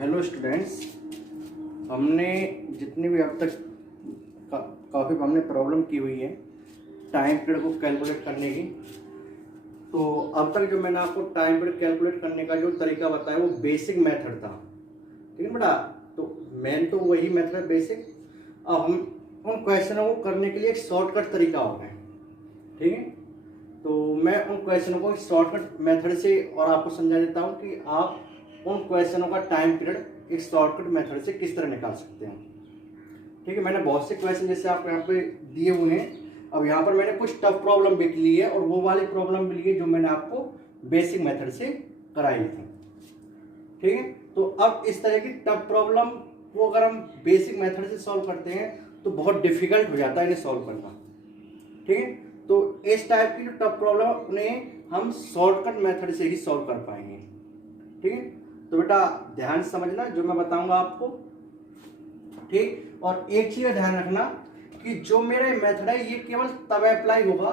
Hello students, हमने जितनी भी अब तक काफ़ी हमने प्रॉब्लम की हुई है टाइम पीरियड को कैलकुलेट करने की। तो अब तक जो मैंने आपको टाइम पीरियड कैलकुलेट करने का जो तरीका बताया वो बेसिक मेथड था, ठीक है बेटा। तो मेन तो वही मेथड है बेसिक। अब हम उन क्वेश्चनों को करने के लिए एक शॉर्टकट तरीका होगा, ठीक है। तो मैं उन क्वेश्चनों को शॉर्टकट मेथड से और आपको समझा देता हूँ कि आप उन क्वेश्चनों का टाइम पीरियड एक शॉर्टकट मेथड से किस तरह निकाल सकते हैं, ठीक है। मैंने बहुत से क्वेश्चन जैसे आपको यहाँ पे दिए हुए हैं। अब यहाँ पर मैंने कुछ टफ प्रॉब्लम भी ली है और वो वाली प्रॉब्लम भी ली है जो मैंने आपको बेसिक मेथड से कराई थी, ठीक है। तो अब इस तरह की टफ प्रॉब्लम को अगर हम बेसिक मेथड से सॉल्व करते हैं तो बहुत डिफिकल्ट हो जाता है इन्हें सॉल्व करना, ठीक है। तो इस टाइप की जो टफ प्रॉब्लम उन्हें हम शॉर्टकट मेथड से ही सॉल्व कर पाएंगे, ठीक है। तो बेटा ध्यान से समझना जो मैं बताऊंगा आपको, ठीक। और एक चीज ध्यान रखना कि जो मेरा मेथड है ये केवल तब अप्लाई होगा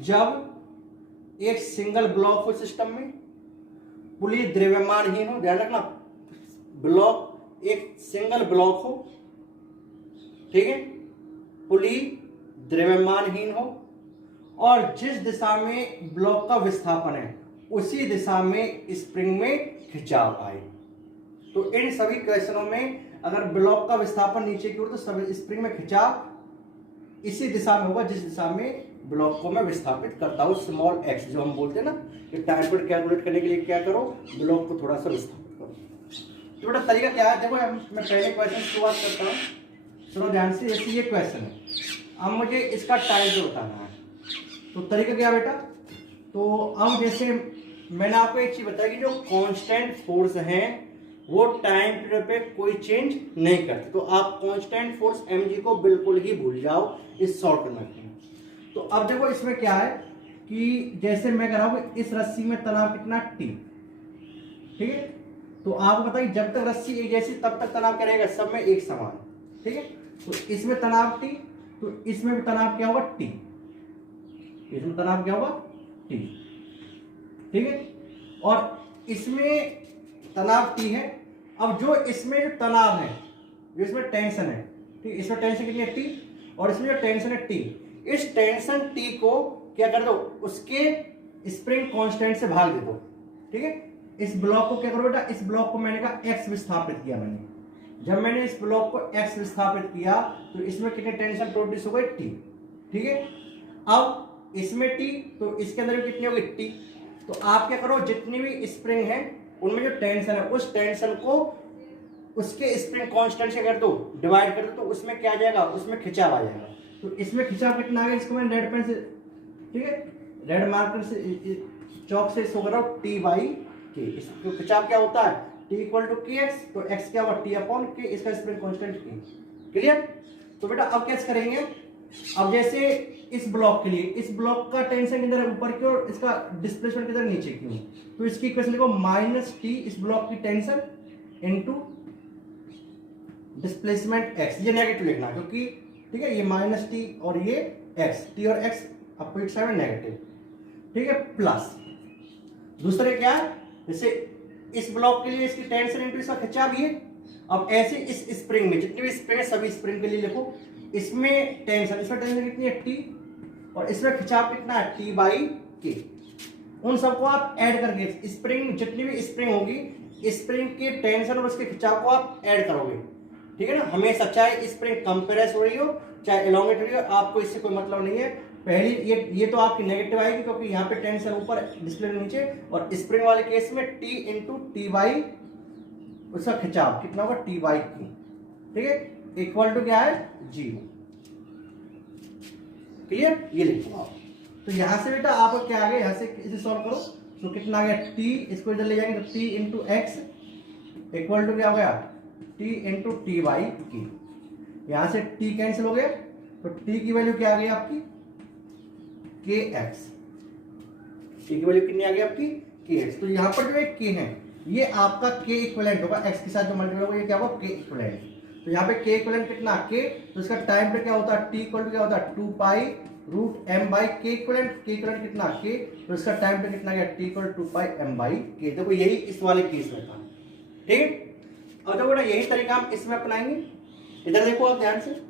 जब एक सिंगल ब्लॉक हो सिस्टम में, पुली द्रव्यमानहीन हो। ध्यान रखना, ब्लॉक एक सिंगल ब्लॉक हो, ठीक है, पुली द्रव्यमानहीन हो और जिस दिशा में ब्लॉक का विस्थापन है उसी दिशा में स्प्रिंग में खिंचाव आए। तो इन सभी क्वेश्चनों में अगर ब्लॉक का विस्थापन नीचे की ओर तो सभी स्प्रिंग में खिंचाव इसी दिशा में होगा जिस दिशा में ब्लॉक को मैं विस्थापित करता हूं, स्मॉल एक्स जो हम बोलते हैं ना कि टाइम पीरियड कैलकुलेट करने के लिए क्या करो, ब्लॉक को थोड़ा सा विस्थापित करो। तो बेटा तरीका क्या है, देखो मैं पहले क्वेश्चन शुरुआत करता हूँ, सुनो ध्यान से। जैसे ये क्वेश्चन है, अब मुझे इसका टाइम बताना है। तो तरीका क्या बेटा, तो अब जैसे मैंने आपको एक चीज बताया कि जो कांस्टेंट फोर्स हैं वो टाइम पीरियड पे कोई चेंज नहीं करते। तो आप कांस्टेंट फोर्स mg को बिल्कुल ही भूल जाओ इस शॉर्टकट मेथड में। तो अब देखो इसमें क्या है कि जैसे मैं कह रहा हूं इस रस्सी में तनाव कितना t, ठीक है। तो आपको बताइए जब तक रस्सी एक जैसी तब तक तनाव क्या रहेगा, सब में एक समान, ठीक है। तो इसमें तनाव t, तो इसमें भी तनाव क्या होगा t, इसमें तनाव क्या होगा t, ठीक है। और इसमें तनाव T है। अब जो इसमें जो तनाव है, जो इसमें टेंशन है, ठीक, इसमें टेंशन कितनी है T और इसमें जो टेंशन है T, इस टेंशन T को क्या कर दो, उसके स्प्रिंग कांस्टेंट से भाग दे दो, ठीक है। इस ब्लॉक को क्या करो बेटा, इस ब्लॉक को मैंने कहा x विस्थापित किया मैंने। जब मैंने इस ब्लॉक को x विस्थापित किया तो इसमें कितनी टेंशन प्रोड्यूस हो गई T, ठीक है। अब इसमें T तो इसके अंदर भी कितनी होगी T। तो आप क्या करो, जितनी भी स्प्रिंग है उनमें जो टेंशन है उस टेंशन को उसके स्प्रिंग कांस्टेंट से कर दो, डिवाइड कर दो, तो उसमें क्या आ जाएगा, उसमें खिंचाव आ जाएगा। तो इसमें खिंचाव कितना आ गया, इसको मैं रेड पेन से, ठीक है, रेड मार्कर से चौक से शो कर रहा हूं टी बाई के। इसको खिंचाव क्या होता है टी इक्वल टू के एक्स, तो एक्स क्या होगा टी अपॉन के, इसका स्प्रिंग कांस्टेंट के। क्लियर। तो बेटा अब कैसे करेंगे, अब जैसे इस ब्लॉक के लिए इस ब्लॉक का टेंशन किधर है, ऊपर की ओर, इसका डिस्प्लेसमेंट किधर नीचे की ओर। तो इसकी इक्वेशन लिखो माइनस टी इस ब्लॉक की टेंशन इनटू डिस्प्लेसमेंट एक्स। ये नेगेटिव लिखना क्योंकि, ठीक है, ये माइनस टी और ये एक्स, टी और एक्स अपोजिट साइड में नेगेटिव, ठीक है, प्लस दूसरे क्या है, जैसे इस ब्लॉक के लिए इसकी टेंशन इनटू इसका खिंचाव ये। अब ऐसे इस स्प्रिंग में जितनी भी स्प्रिंग है सभी स्प्रिंग के लिए लिखो, इसमें टेंशन, इसमें टेंशन कितनी है टी और इसमें खिंचाव कितना है टी बाई के। उन सबको आप ऐड करके स्प्रिंग जितनी भी स्प्रिंग होगी स्प्रिंग के टेंशन और उसके खिंचाव को आप ऐड करोगे, ठीक है ना। हमेशा चाहे स्प्रिंग कंप्रेस हो रही हो चाहे एलोंगेट हो रही हो, आपको इससे कोई मतलब नहीं है। पहली ये तो आपकी नेगेटिव आएगी क्योंकि यहाँ पे टेंशन ऊपर डिस्प्ले नीचे, और स्प्रिंग वाले केस में टी इंटू टी बाई उसका खिंचाव कितना होगा टी बाई की, ठीक है, इक्वल टू क्या है 0। क्लियर, ये लिखो आप। तो यहां से बेटा आपको क्या आ गया, यहां से इसे सॉल्व करो तो कितना आ गया t, इसको इधर ले जाएंगे तो t into X equal to क्या हो गया t इंटू टी बाई की। यहां से t कैंसिल हो गया तो t की वैल्यू क्या आ गई आपकी kx, t की वैल्यू कितनी आ गई आपकी kx। तो यहां पर जो एक k है ये आपका k इक्विवेलेंट होगा, x के साथ जो मल्टीप्लाई होगा ये क्या होगा k इक्विवेलेंट। तो यहाँ पे k इक्विवेलेंट कितना k, तो इसका टाइम पे क्या होता है t इक्वल टू क्या होता है 2 pi root m by k equivalent कितना k, तो इसका टाइम पे कितना गया t equal to 2 pi m by k। देखो यही इस वाले केस में था, ठीक है। अब देखो बेटा यही तरीका हम इसमें अपनाएंगे। इधर देखो आप ध्यान से,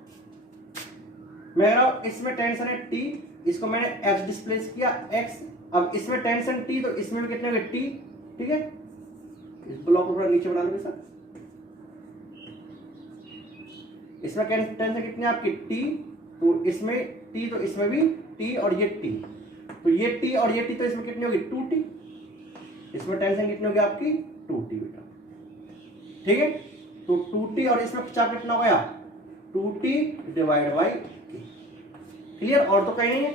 मेरा इसमें टेंशन है टी, इसको मैंने x डिस्प्लेस किया x। अब इसमें टेंशन t, तो इसमें भी कितने होंगे t, ठीक है। इस ब्लॉक को थोड़ा नीचे बना लो सर। इसमें टेंशन कितनी है आपकी t, तो इसमें t, तो इसमें भी t, और ये t, तो ये t और ये t, तो इसमें कितनी होगी 2t। इसमें टेंशन कितनी होगी आपकी 2t बेटा, ठीक है। तो 2t और इसमें खिंचाव कितना हो गया 2t divide by k। Clear, और तो कहीं नहीं है।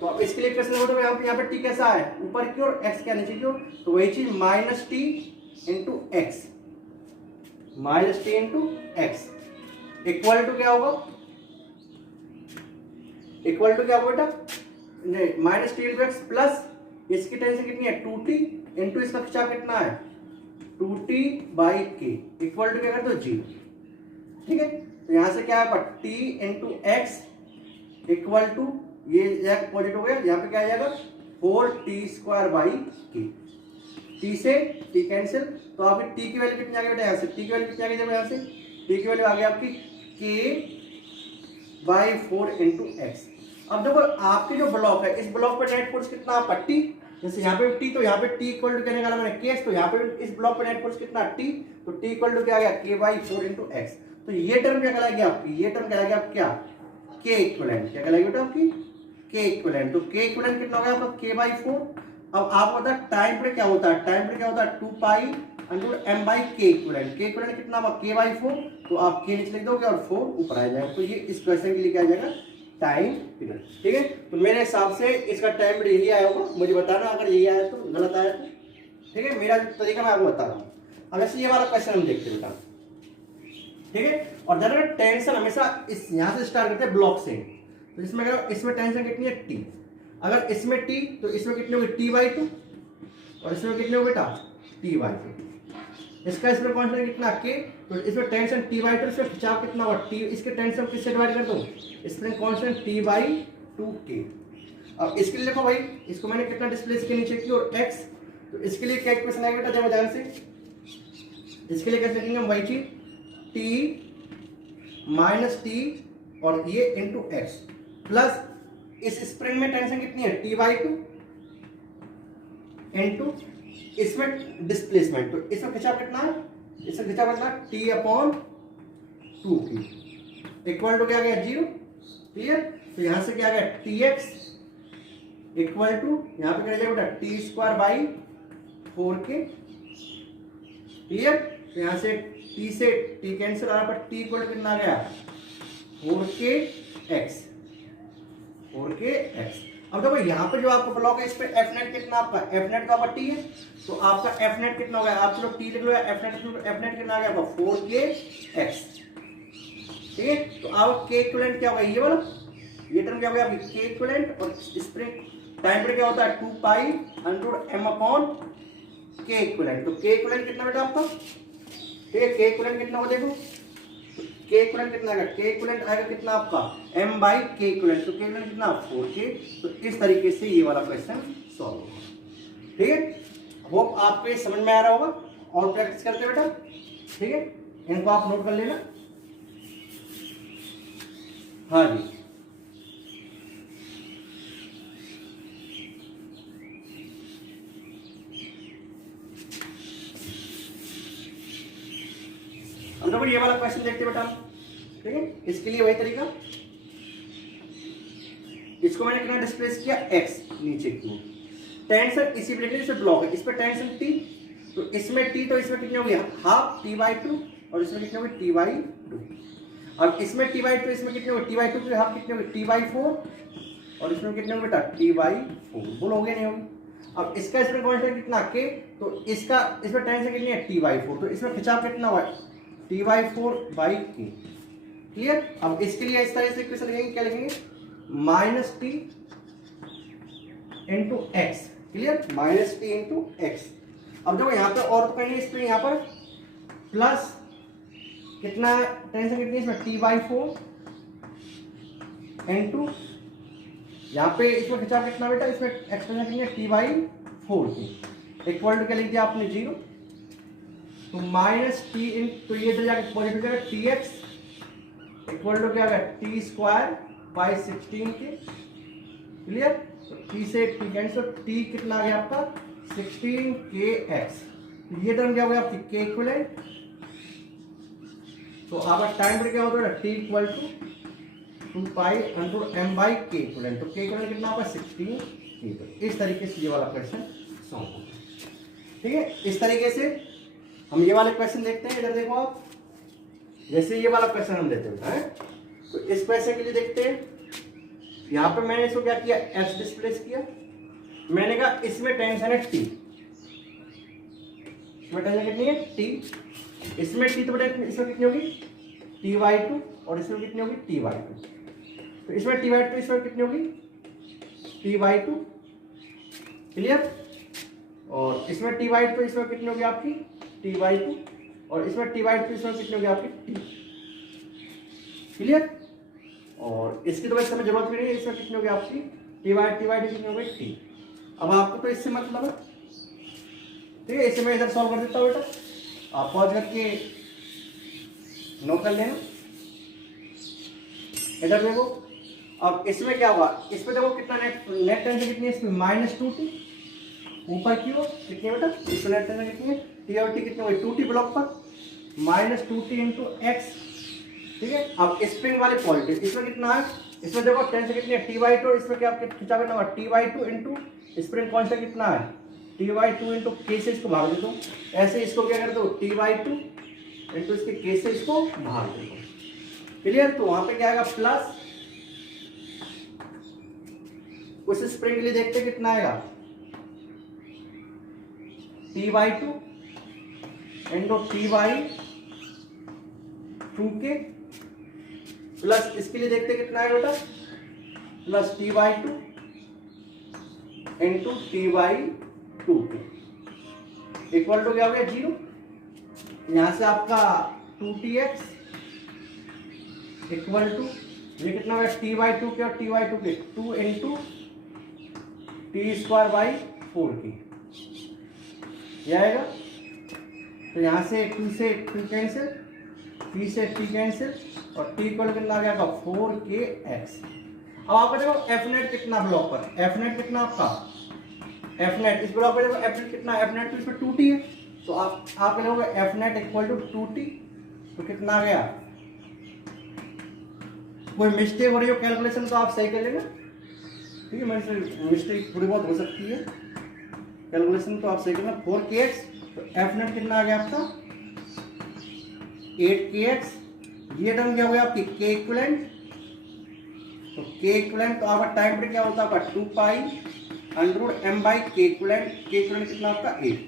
तो अब इसके लिए क्वेश्चन हो, यहाँ पे t कैसा है ऊपर की ओर, x क्या नीचे की ओर, तो वही चीज minus T into X, minus T into X equal to क्या होगा, इक्वल टू क्या होगा बेटा, नहीं minus T into X plus इसकी टेंशन कितनी है 2t इंटू इसका खिंचाव कितना है 2t बाई के इक्वल टू क्या कर दो 0, ठीक है। तो यहां से क्या है t into X equal to, ये पॉजिटिव हो गया, यहाँ पे क्या आ जाएगा 4t² बाई के, t से t कैंसिल, तो आपकी t की वैल्यू कितनी आ गई बेटा, यहाँ से t की वैल्यू कितनी आ गई, देखो यहाँ से t की वैल्यू आ गई आपकी k बाई 4 इंटू एक्स। अब देखो आपकी जो ब्लॉक है, इस ब्लॉक पे नेट फोर्स कितना आपका t, जैसे यहाँ पे t, तो यहाँ पे t इक्वल टू क्या निकाला मैंने केस, तो यहाँ पे इस ब्लॉक पे नेट फोर्स कितना t, तो t इक्वल टू क्या आ गया k बाई 4 इंटू एक्स। तो ये टर्म क्या कहलाएगी आपकी, ये टर्म कहलाएगी आप क्या k इक्विवेलेंट, क्या कहलाएगी बेटा आपकी k इक्विवेलेंट। तो k इक्विवेलेंट कितना हो गया आपका k बाई 4। अब आपको पता है टाइम पे क्या होता है, टाइम पे क्या होता है 2 pi under m by k equivalent, k equivalent कितना होगा k बाई 4, तो आप k नीचे लिख दोगे और 4 ऊपर आ जाएगा, तो ये इस क्वेश्चन के लिए क्या आ जाएगा टाइम पीरियड, ठीक है। तो मेरे हिसाब से इसका टाइम पीरियड यही आया होगा, मुझे बताना अगर यही आया तो, गलत आया तो, ठीक है। मेरा तरीका मैं आपको बता रहा हूँ। अब ऐसे ये वाला क्वेश्चन हम देखते हैं बेटा, ठीक है। और जनरल टेंशन हमेशा इस यहां से स्टार्ट करते हैं ब्लॉक से, तो इसमें टेंशन कितनी है t, अगर इसमें t, तो इसमें कितनी होगी t बाई 2, और इसमें कितनी होगी बेटा t बाई 2। इसका इसमें कांस्टेंट कितना k, तो इसमें टेंशन t बाई 2, इसमें खिंचाव कितना होगा t, इसके टेंशन किससे डिवाइड कर दो, इसमें कांस्टेंट t बाई 2k। अब इसके लिए देखो भाई, इसको मैंने कितना डिस्प्लेस किया नीचे की और x, तो इसके लिए क्या इक्वेशन आएगा बेटा, देखो ध्यान से, इसके लिए कैसे लिखेंगे हम वही चीज t माइनस टी और ये इंटू एक्स प्लस इस स्प्रिंग में टेंशन कितनी है t बाई 2 इंटू इसमें डिस्प्लेसमेंट, तो इसमें खिंचाव कितना है, इसमें खिंचाव कितना t अपॉन 2 की इक्वल टू क्या आ गया 0, क्लियर। तो यहां से क्या आ गया tx इक्वल टू, यहां पे क्या जाएगा बेटा t² बाई 4k, क्लियर। तो यहां से t से t कैंसिल आ रहा, पर t इक्वल कितना आ गया 4kx, 4kx। अब देखो यहाँ पे जो आपका ब्लॉक है, इस पे एफ नेट कितना आपका, एफ नेट का टी है, तो आपका एफ नेट कितना हो गया, आप चलो टी लिख लो, एफ नेट कितना आ गया आपका 4kx, ठीक है। तो आप k इक्विवेलेंट क्या होगा, ये वाला, ये टर्म क्या हो गया आपकी k इक्विवेलेंट, और स्प्रिंग टाइम पे क्या होता है 2 pi under m upon k equivalent. तो k इक्विवेलेंट कितना बेटा आपका, ठीक है, k इक्विवेलेंट कितना हो देखो, k इक्विवेलेंट कितना आएगा, k इक्विवेलेंट आएगा कितना आपका m बाई k इक्विवेलेंट, तो k इक्विवेलेंट कितना 4k। तो इस तरीके से ये वाला क्वेश्चन सॉल्व होगा, ठीक है। होप आपको ये समझ में आ रहा होगा, और प्रैक्टिस करते बेटा, ठीक है, इनको आप नोट कर लेना। हाँ जी, हम लोग ये वाला क्वेश्चन देखते बेटा, ठीक है। इसके लिए वही तरीका, इसको मैंने कितना डिस्प्लेस किया x नीचे की, टेंशन इसी प्लेट से ब्लॉक है, इस पे टेंशन t, तो इसमें t, तो इसमें कितनी होगी हाफ t बाई 2, और इसमें कितनी होगी t बाई 2। अब इसमें t बाई 2, इसमें कितनी होगी t बाई 2 की हाफ कितनी होगी t बाई 4, और इसमें कितने होगी बेटा t बाई 4, बोल हो गया नहीं होगी। अब इसका इसमें कांस्टेंट कितना k, तो इसका इसमें टेंशन कितनी है t बाई 4, तो इसमें खिंचाव कितना हुआ t by 4 by k, clear. अब इसके लिए इस तरह से इक्वेशन लिखेंगे, क्या लिखेंगे minus T into x, clear, minus T into x. अब देखो यहाँ पे और तो कहीं इस पे यहाँ पर प्लस कितना टेंशन कितनी है इसमें t बाई 4 इंटू यहाँ पे इसमें खिंचाव कितना बेटा, इसमें एक्सपेंशन कितनी है t बाई 4 की इक्वल टू क्या लिख दिया आपने 0, तो माइनस टी इन, तो ये इधर जाके पॉजिटिव जाएगा, टी एक्स इक्वल टू क्या होगा टी स्क्वायर बाई 16 के। क्लियर? तो टी से टी कैंसिल, तो टी कितना आ गया आपका 16 के एक्स। तो ये टर्म क्या हो गया आपकी के इक्वलेंट। तो आपका टाइम पर क्या होता है T equal to 2 pi under M by K equivalent. तो के इक्वलेंट कितना होगा 16 के। तो इस तरीके से ये वाला क्वेश्चन सॉल्व होगा। ठीक है, इस तरीके से हम ये वाले क्वेश्चन देखते हैं। इधर देखो आप, जैसे ये वाला क्वेश्चन हम देते हैं तो इस क्वेश्चन के लिए देखते हैं। यहाँ पे मैंने इसको क्या किया, एक्स डिस्प्लेस किया। मैंने कहा इसमें टेंशन है टी, इसमें टेंशन कितनी है टी, इसमें टी, तो इसमें कितनी होगी टी वाई टू, और इसमें कितनी होगी टी वाई टू। तो इसमें टी वाई टू, इसमें कितनी होगी टी वाई टू। क्लियर? और इसमें टी वाई टू, इसमें कितनी होगी आपकी टी वाई टू, और इसमें टी वाई टू, इसमें कितनी होगी आपकी टी। क्लियर? और इसकी तो वैसे हमें जरूरत भी नहीं है, इसमें कितनी होगी आपकी टी वाई टू कितनी होगी टी। अब आपको तो इससे मतलब है, ठीक है, इसे मैं इधर सॉल्व कर देता हूँ बेटा, आप पॉज करके नोट कर लेना। इधर देखो, अब इसमें क्या होगा, इसमें देखो कितना नेट टेंशन कितनी है इसमें माइनस 2t, ऊपर की ओर कितनी है बेटा, इसमें नेट टेंशन कितनी है टी, और टी कितनी होगी 2t ब्लॉक पर माइनस 2t इंटू एक्स। ठीक है, अब स्प्रिंग वाले पॉजिटिव, इसमें कितना है, इसमें देखो टेंशन कितनी है टी वाई टू, इसमें क्या खिंचा करना होगा T Y two into spring constant कितना है टी वाई टू इंटू के से इसको भाग दे दो। ऐसे इसको क्या कर दो टी वाई टू इंटू इसके के से इसको भाग दे दो। क्लियर? तो वहां पे क्या आएगा प्लस, उस स्प्रिंग के लिए देखते कितना आएगा T Y two into T Y two के, प्लस इसके लिए देखते कितना है बेटा plus T Y two into T Y two के इक्वल टू क्या हो गया 0। यहां से आपका 2tx इक्वल टू ये कितना होगा टी वाई टू के और टी वाई टू के 2 इंटू टी स्क्वायर बाई 4 की, यह आएगा। तो यहां से 2 से 2 कैंसिल, t से t कैंसिल, और t इक्वल कितना आ गया आपका 4kx। अब आपका देखो एफ नेट कितना ब्लॉक पर, एफ नेट कितना आपका एफ नेट इस ब्लॉक पर देखो एफ नेट कितना, एफ नेट तो इसमें 2t है, तो आप देखोगे F net equal to 2t, तो कितना आ गया, कोई मिस्टेक हो रही हो कैलकुलेशन तो आप सही कर लेना। ठीक है, मेरे मिस्टेक थोड़ी बहुत हो सकती है कैलकुलेशन, तो आप सही करना 4kx। तो एफ नेट कितना आ गया आपका 8kx। ये टर्म क्या हो गया आपकी के इक्विवेलेंट, तो के इक्विवेलेंट तो आपका टाइम पे क्या होता है आपका 2 पाई अंडर एम बाई के इक्विवेलेंट, के इक्विवेलेंट कितना आपका 8।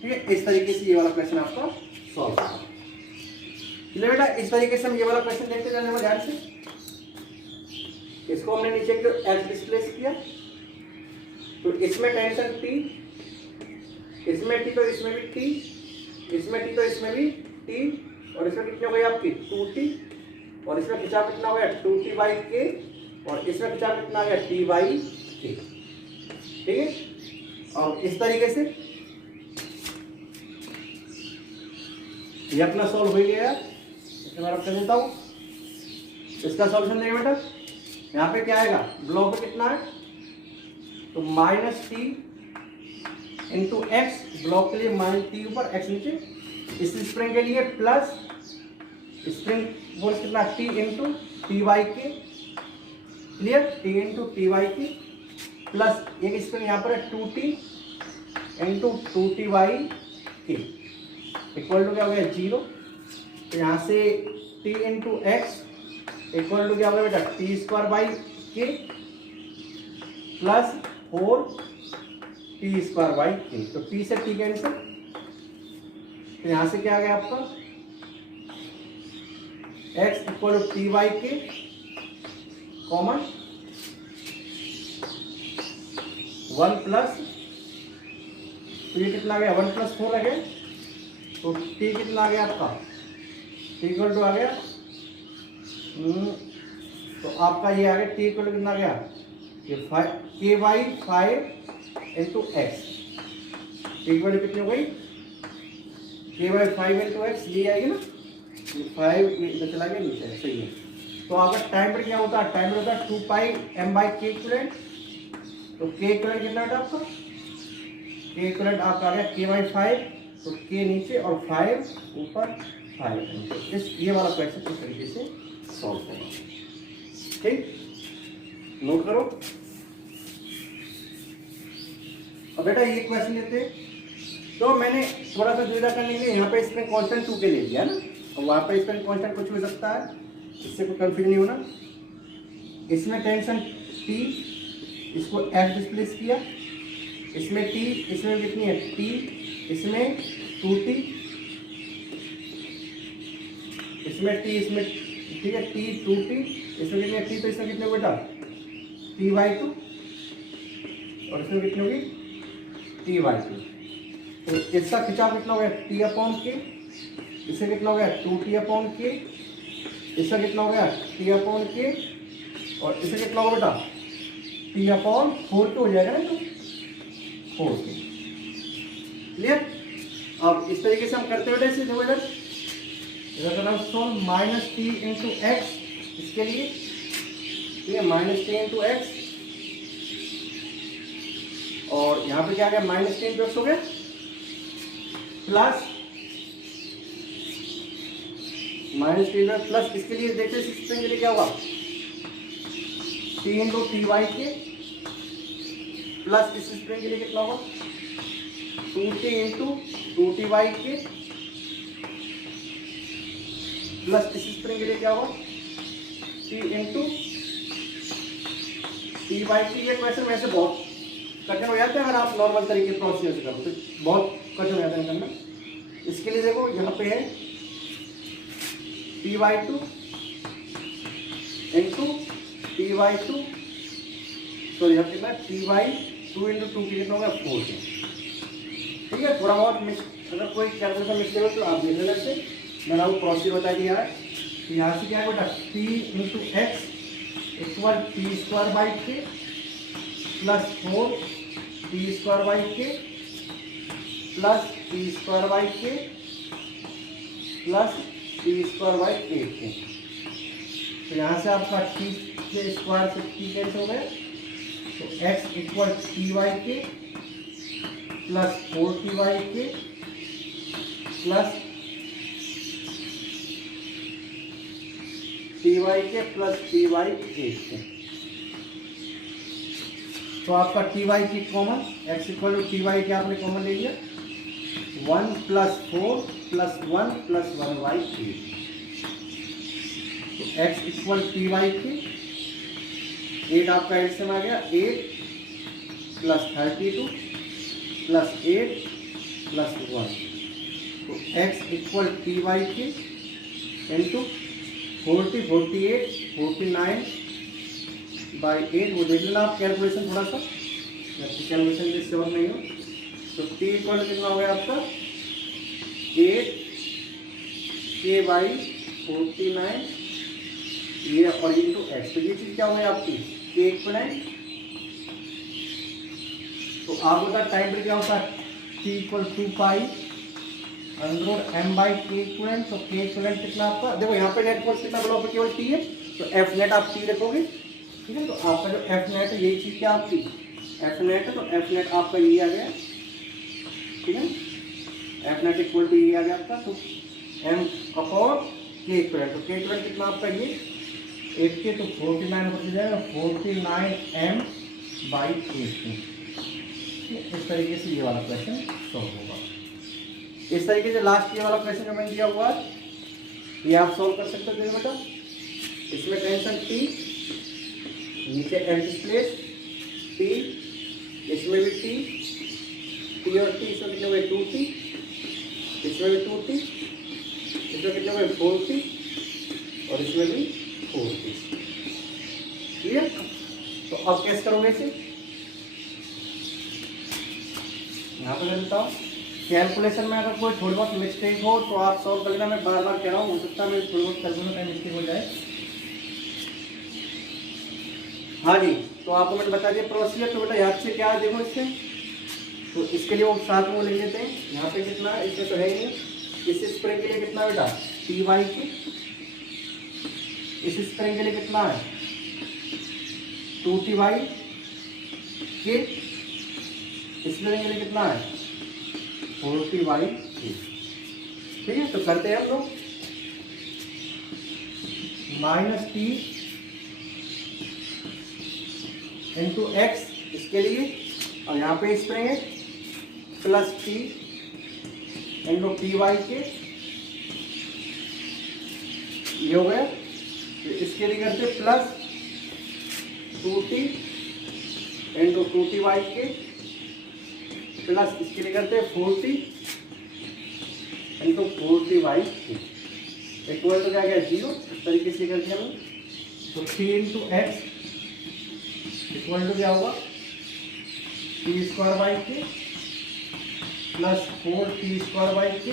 ठीक है, इस तरीके से ये वाला क्वेश्चन आपका सॉल्व होगा। चलिए बेटा, इस तरीके से हम ये वाला क्वेश्चन देखते जाने में ध्यान से। इसको हमने नीचे एक्स डिस्प्लेस किया, तो इसमें टेंशन टी, इसमें टी तो इसमें भी टी, इसमें टी तो इसमें भी टी, और इसमें कितनी हो गई आपकी 2t, और इसमें खिंचाव कितना हो गया 2t बाई के, और इसमें खिंचाव कितना आ गया t बाई के। ठीक है, और इस तरीके से ये अपना सॉल्व हो गया। इसे मैं रख देता हूँ, इसका सॉल्यूशन देखिए बेटा, यहाँ पे क्या आएगा ब्लॉक पे कितना है, तो minus T into x, block के लिए माइनस टी ऊपर एक्स नीचे, इस स्प्रिंग के लिए प्लस स्प्रिंग फोर्स कितना टी इंटू टी वाई के। Clear? T into T Y की, प्लस एक स्प्रिंग यहाँ पर है 2t इंटू 2t वाई के इक्वल टू क्या हो गया 0। तो यहाँ से t into X equal to क्या हो गया बेटा T square by K plus 4t square by K. तो t से t कैंसिल, तो यहाँ से क्या आ गया आपका x equal to T Y के कॉमन 1 प्लस, तो ये कितना आ गया 1 प्लस 4 आ गया, तो t कितना आ गया आपका t इक्वल टू आ गया तो आपका ये आ गया t इक्वल टू कितना आ गया K by 5 into X, t equal to कितनी हो गई k/5 इंटू एक्स ये आएगी ना, 5 इधर चला गया नीचे, सही है। तो आपका टाइम पीरियड क्या होता है, टाइम पीरियड होता है 2πm/k इक्विवेलेंट। तो k इक्विवेलेंट कितना बेटा आपका, k इक्विवेलेंट आपका आ गया k/5, तो k नीचे और 5 ऊपर 5। तो इस ये वाला क्वेश्चन इस तरीके से सॉल्व होगा, ठीक, नोट करो। अब बेटा ये क्वेश्चन लेते हैं, तो मैंने थोड़ा सा दुविधा करने के लिए यहाँ पे स्प्रिंग कांस्टेंट 2 के ले लिया ना, और वहाँ पे स्प्रिंग कांस्टेंट कुछ हो सकता है, इससे कोई कंफ्यूज नहीं होना। इसमें टेंशन T, इसको F डिस्प्लेस किया, इसमें T, इसमें कितनी है T, इसमें 2T, इसमें T, इसमें ठीक है T 2T, इसमें कितनी है T, तो इसमें कितने हो बेटा T/2, और इसमें कितनी होगी T/2। तो इसका खिंचाव कितना हो गया T/K, इससे कितना हो गया 2T/K, इसका कितना हो गया T/K, और इससे कितना होगा बेटा T/4 हो जाएगा ना, तो 4K, क्लियर। अब इस तरीके से हम करते हुए इसे देखो इधर करना -T इंटू एक्स, इसके लिए ठीक है -T इंटू एक्स, और यहाँ पे क्या आ गया -T इंटू एक्स हो गया, प्लस -T प्लस इसके लिए देखते स्प्रिंग के लिए क्या होगा T इंटू T/K, प्लस इस स्प्रिंग के लिए कितना होगा 2T इंटू 2T/K, प्लस इस स्प्रिंग के लिए क्या होगा T इंटू T/K। ये क्वेश्चन वैसे बहुत कठिन हो जाते हैं अगर आप नॉर्मल तरीके प्रोसीजर से करो, तो बहुत कठिन हो जाता है करना। इसके लिए देखो यहाँ पे है T/2 इंटू T/2, तो यहाँ कितना T/2 इंटू 2 की कितना होगा 4, ठीक है। थोड़ा बहुत अगर कोई कैलकुलेशन मिस्टेक हो तो आप देख लेना, से मैंने आपको प्रोसीजर बता दिया है। यहाँ से क्या है बेटा T into X equal T² plus 4T² plus T² plus T²/8। तो यहाँ से आपका T के स्क्वायर से T कैसे हो गया, तो x equal T/K plus 4T/K plus T/K plus T/8। तो आपका T/K common, x equal to T/K आपने कॉमन ले लिया, 1 प्लस 4 प्लस 1 प्लस 1/8। तो x इक्वल T/K, 8 आपका एल्सियम आ गया, 8 प्लस 32 प्लस 8 प्लस 1। तो x इक्वल T/K इंटू 40, 48, 49/8। वो देख लेना आप कैलकुलेशन थोड़ा सा, कैलकुलेशन में श्योर नहीं हो। तो T इक्वल कितना हो गया आपका 8K/49, ये और इंटू एक्स। तो ये चीज क्या हो गई आपकी K इक्वलेंट। तो आपका टाइम पीरियड क्या होता है T इक्वल 2π√m/K इक्वलेंट। तो K इक्वलेंट कितना आपका, देखो यहाँ पे नेट फोर्स कितना ब्लॉक पे केवल T है, तो F नेट आप T रखोगे, ठीक है। तो आपका जो F नेट है यही चीज क्या आपकी F नेट है, तो F नेट आपका ये आ गया, ठीक है। F नेट इक्वल टू ये आ गया आपका, तो m/K इक्वलेंट। तो K इक्वलेंट कितना आपका ये 8K, तो 49 हो जाएगा, 49m/8। इस तरीके से ये वाला क्वेश्चन सॉल्व होगा। इस तरीके से लास्ट ये वाला क्वेश्चन जो मैंने दिया हुआ है ये आप सॉल्व कर सकते हो बेटा। इसमें टेंशन T, नीचे एल डिस्प्लेस T, इसमें भी T और T, इसमें कितने हुए 2T, इसमें भी 2T, इसमें कितने हुए 4T, और इसमें भी 4T। क्लियर। तो अब कैसे करोगे इसे, यहाँ पे कर देता हूँ। कैलकुलेशन में अगर कोई थोड़ी बहुत मिस्टेक हो तो आप सॉल्व कर लेना। मैं बार बार कह रहा हूँ, हो सकता है मेरी थोड़ी बहुत कैलकुलेशन में मिस्टेक हो जाए। हाँ जी, तो आपको मैंने बता दिया प्रोसीजर। तो बेटा याद से क्या है देखो इससे, तो इसके लिए वो साथ में लिख लेते हैं। यहाँ पे कितना है इसमें तो है ही नहीं, इस स्प्रिंग के लिए कितना बेटा टी वाई के, इस स्प्रिंग के लिए कितना है 2t वाई के, इस स्प्रिंग के लिए कितना है 4t वाई के। ठीक है, तो करते हैं हम लोग -t इंटू एक्स इसके लिए, और यहाँ पे स्प्रिंग है +t इंटू टी वाई के, ये हो गया। तो इसके लिए करते +2t इंटू 2t वाई के, प्लस इसके लिए करते 4t इंटू 4t वाई के, इक्वल तो क्या गया 0। इस तरीके से करते हैं हम। तो 3 इंटू एक्स इक्वल टू क्या होगा t² by K plus 4t² by K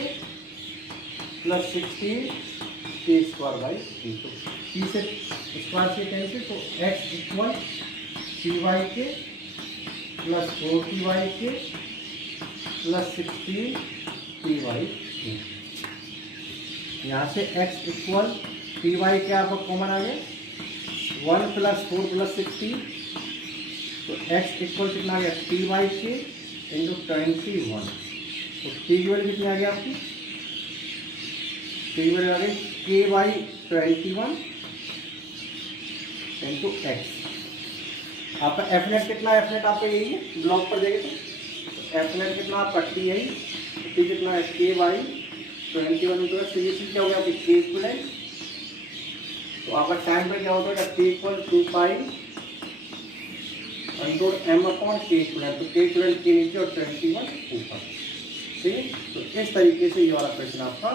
plus 16t² by K. तो t से स्क्वायर से कैंसिल, तो x इक्वल टी वाई के प्लस 4t वाई के प्लस 16t वाई के। यहाँ से x इक्वल टी वाई के आपका कॉमन आ गया 1 प्लस 4 प्लस 16, तो x इक्वल कितना आ गया टी वाई के इंटू 21। तो टी की वैल्यू कितनी आ गई आपकी, टी की वैल्यू आ गई के बाई 21 इंटू एक्स। आपका एफ नेट कितना है, एफ नेट आपका यही है ब्लॉक पर देखे तो एफ नेट कितना आपका टी है, टी कितना है के बाई 21 इंटू एक्स। तो ये चीज़ क्या हो गया आपकी के इक्वलेंट। तो आपका टाइम पे क्या होता है के equal 2 pi under m upon के इक्वलेंट। तो के इक्वलेंट के नीचे और 21 ऊपर। ठीक है, तो इस तरीके से ये वाला क्वेश्चन आपका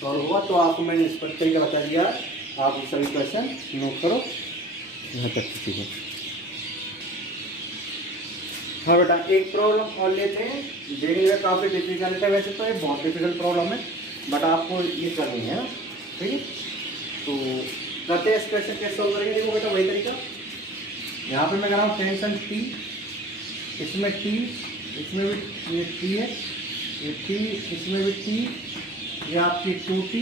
सॉल्व हुआ। तो आपको मैंने इस पर तरीका बता दिया, आप सभी क्वेश्चन नोट करो यहाँ तक की चीज़ें। हाँ बेटा, एक प्रॉब्लम और लेते हैं, देखने में काफ़ी डिफिकल्ट है, वैसे तो ये बहुत डिफिकल्ट प्रॉब्लम है बट आपको ये करनी है ना। ठीक है, तो करते हैं इस क्वेश्चन कैसे सॉल्व करेंगे। देखो बेटा वही तरीका, यहाँ पे मैं कर रहा हूँ टेंशन टी, इसमें टी, इसमें भी ये टी है, ये टी, इसमें भी टी, ये आपकी 2t,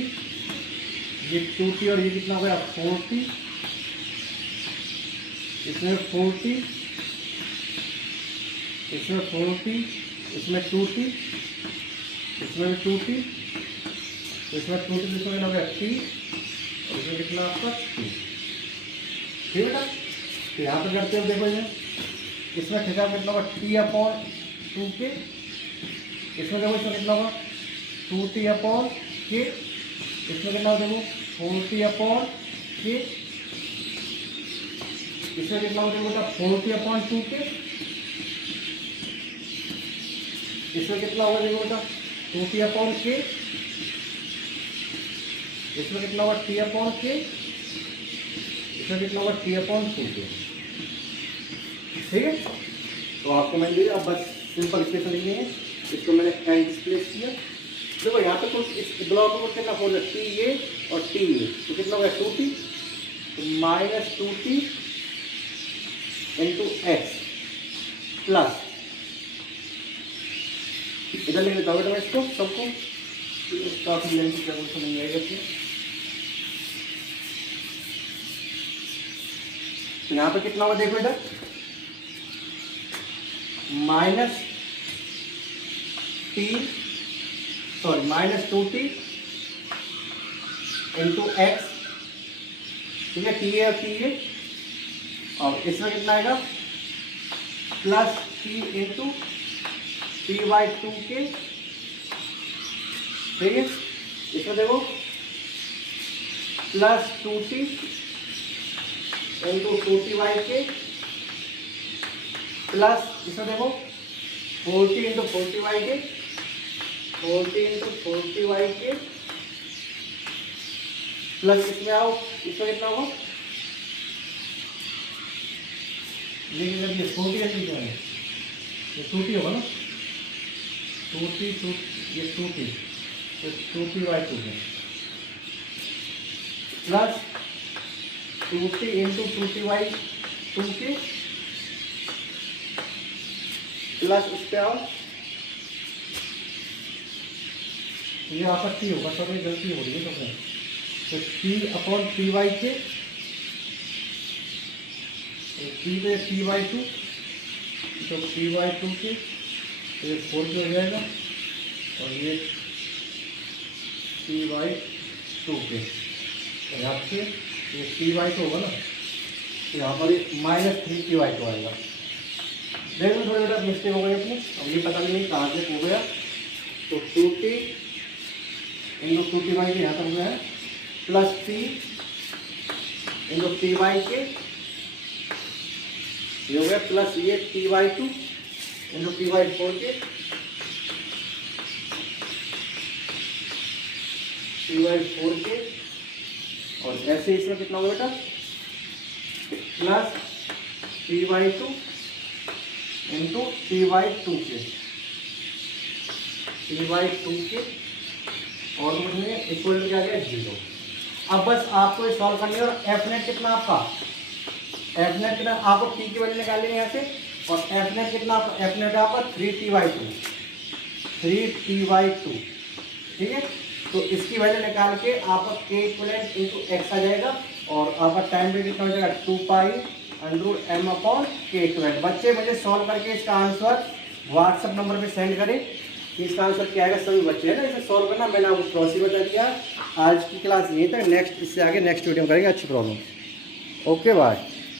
ये 2t और ये कितना हो गया 4t, इसमें 4t, इसमें 4t, इसमें 2t, इसमें भी 2t, इसमें 2t, इसमें कितना हो गया t, और इसमें कितना आपका t। ठीक है बेटा, तो यहाँ पे करते हो देखो ये, इसमें थीटा कितना होगा t अपॉन 2 के, इसमें देखो इसमें कितना होगा 2t अपॉन के, इसमें कितना होगा देखो 4t अपॉन के, इसमें कितना होगा देखो 4t अपॉन 2 के, इसमें कितना होगा देखो बेटा 2t अपॉन के, इसमें कितना होगा t अपॉन के, इसमें कितना होगा t अपॉन 2 के। ठीक है, तो आपको मैंने दिया, अब बस सिंपल इक्वेशन लिखनी है, इसको मैंने एंड डिस्प्लेस किया। देखो यहाँ पे कुछ इस ब्लॉक में कितना हो गया टी ए और टी ए, तो कितना हो गया 2t, तो -2t इंटू एक्स प्लस, इधर लिख देता हूँ इसको सबको, काफी लेंथ की जरूरत नहीं आएगी। तो यहाँ पे कितना होगा देखो बेटा -2t इंटू एक्स। ठीक है, टी ए और टी ए, और इसमें कितना आएगा plus T into T by 2 के। ठीक है, इसमें देखो plus 2t into 2t by K plus, इसमें देखो 4t इंटू 4t वाई के, 4t इंटू 4t वाई के प्लस, इसमें आओ इसमें कितना होगा ये 4t का चीज है, ये 2t होगा ना, 2t 2 ये 2t, तो 2t बाई 2 है plus 2t into 2t by 2 के प्लस, इस पे आओ ये आपका टी होगा, सब में गलती हो रही है सबसे। तो टी अपॉन टी बाई के, टी पे टी बाई टू, तो टी बाई टू के ये 4 के हो जाएगा, और ये टी बाई टू के, तो यहाँ पे ये टी बाई टू होगा ना, तो यहाँ पर -3t/2 आएगा। देखो थोड़ा बेटा मिस्टेक हो गई अपनी, अब ये पता नहीं कहाँ से हो गया। तो 2t इंटू 2t/के यहाँ तक हो गया है, प्लस t इंटू t/के ये हो गया, प्लस ये t/2 इंटू t/4 के, t/4 के, और ऐसे इसमें कितना होगा बेटा, प्लस t/2 इंटू t/2 के, t/2 के, और मुझे इक्वल क्या गया 0। अब बस आपको ये सॉल्व करनी है। और एफ नेट कितना आपका, एफ नेट कितना आपको टी की वैल्यू निकालनी है यहाँ से, और एफ नेट कितना आपका, एफ नेट आपका 3t/2, 3t/2, ठीक है। तो इसकी वैल्यू निकाल के आपका के इक्वलेंट इंटू एक्स आ जाएगा, और आपका टाइम पे कितना हो जाएगा 2π√m/k²। बच्चे मुझे सॉल्व करके इसका आंसर व्हाट्सएप नंबर पे सेंड करें। इसका आंसर क्या आएगा, सभी बच्चे है ना इसे सॉल्व करना। मैंने आपको प्रोसेस बता दिया। आज की क्लास यहीं तक, नेक्स्ट इससे आगे नेक्स्ट वीडियो में करेंगे अच्छी प्रॉब्लम। Okay bye.